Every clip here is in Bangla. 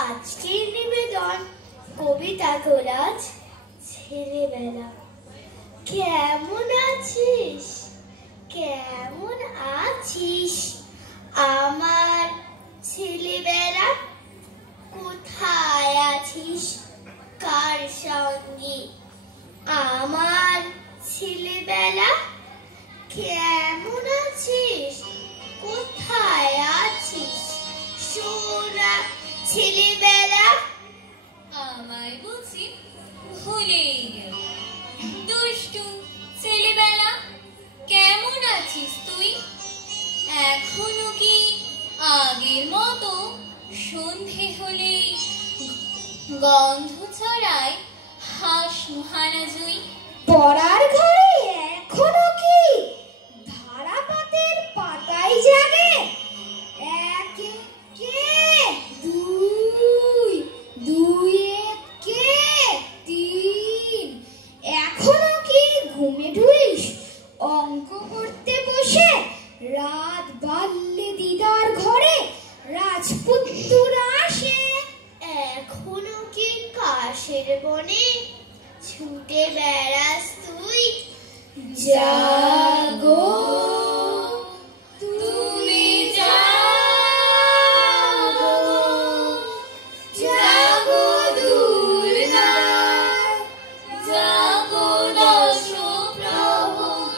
আজকের নিবেদন কবিতা কোলাজ ছেলেবেলা। কেমন আছিস, কেমন আছিস আমার ছেলেবেলা? কোথায় আছিস, কার সঙ্গে আমার ছেলেবেলা? কেমন আছিস, কোথায় আছিস সোনা ছেলেবেলা? আমায় বুঝি ভুলেই গেল দুষ্টু ছেলেবেলা। কেমন আছিস তুই? এখনো কি আগের মতো সন্ধে হলেই গন্ধ ছড়ায় হাঁস মুহানা জুই? পড়ার ঘরে এখনো কি ধারাপাতের পাতায় জাগে একে কে দুই, দুই একে তিন? এখনো কি ঘুমে ঢুলিস অঙ্ক করতে বসে? রাত বাড়লে দিদার ঘরে রাজপুত্তুরা আসে। এখনো কি কাশের বনে ছুটে বেড়াস তুই? জাগো তুমি জাগো, জাগো দুর্গা, জাগো দশ প্রহরণধারিণী,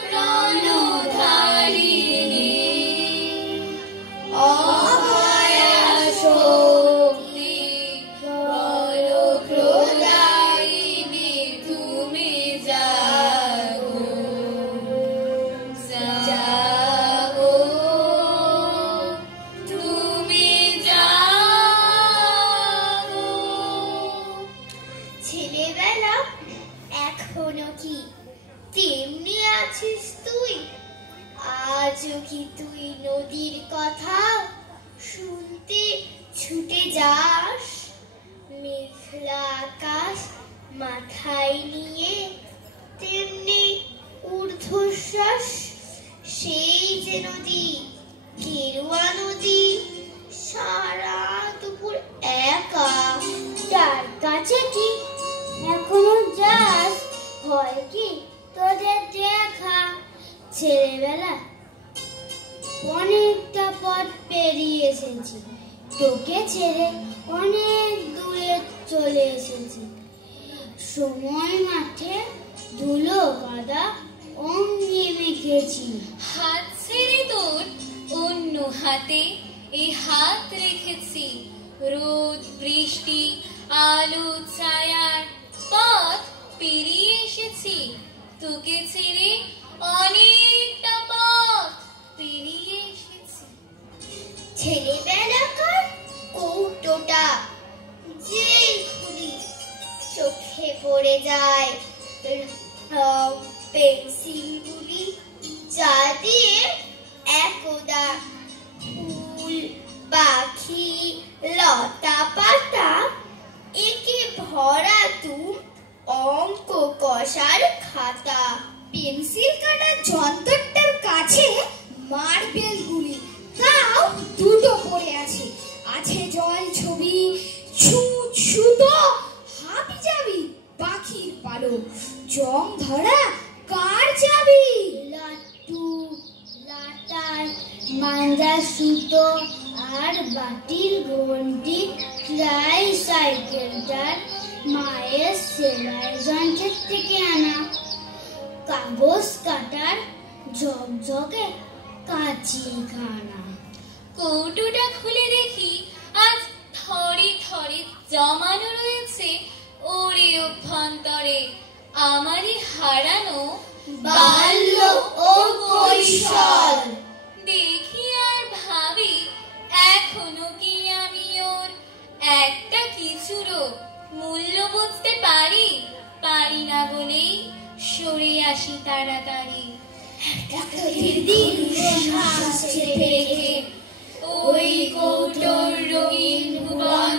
অভয়া শক্তি বরপ্রদায়িনী তুমি জাগো, জাগো তুমি জাগো। ছেলেবেলা এখনো কি তেমনি আছিস তুই? আজও কি তুই নদীর কথা শুনতে ছুটে যাস? মেঘলা আকাশ মাথায় নিয়ে তেমনি ঊর্ধ্বশ্বাস সেই যে নদী, গেরুয়া নদী, সারা দুপুর একা। তার কাছে কি এখনো যাস? হয় কি তোদের দেখা? ছেলেবেলা অনেকটা পথ পেরিয়ে এসেছি, তোকে ছেড়ে অনেক দূরে চলে এসেছি। সময় মাঠে ধুলো কাদা অঙ্গে মেখেছি। হাত ছেড়ে তোর অন্য হাতে এই হাত রেখেছি। রোদ বৃষ্টি আলো ছায়ার পথ পেরিয়ে এসেছি। তোকে ছেড়ে অনেকটা পথ পেরিয়ে এসেছি। ছেলেবেলাকার কৌটোটা যেই খুলি চোখে পড়ে যায় রং পেন্সিলগুলি, যা দিয়ে একদা ফুল পাখি লতা পাতা একে ভরা তুম অঙ্ক কষার খাতা। পেন্সিল কাটার যন্ত্রটার কাছে মার্বেলগুলি, তাও দুটো পড়ে আছে। আছে জল ছবি, ছুঁচ সুতো, হাবি যাবি পাখির পালক, জং ধরা কার যাবি, লাট্টু লাটার মাঞ্জা সুতো আর বাটির ঘন্টি, ট্রাইসাইকেলটার মায়ের সেলাই যন্ত্রের থেকে আনা, কাগজ কাটার ঝকঝকে কাঁচিখানা। কৌটোটা খুলে দেখি আজ থরে থরে জমানো রয়েছে ওরে অভ্যন্তরে আমারই হারানো বাল্য ও কৈশোর। দেখি আর ভাবি এখনো কি আমি ওর একটা কিছুরও মূল্য বুঝতে পারি? পারি না বলেই সরে আসি তাড়াতাড়ি। ওই কৌটোর রঙিন ভুবন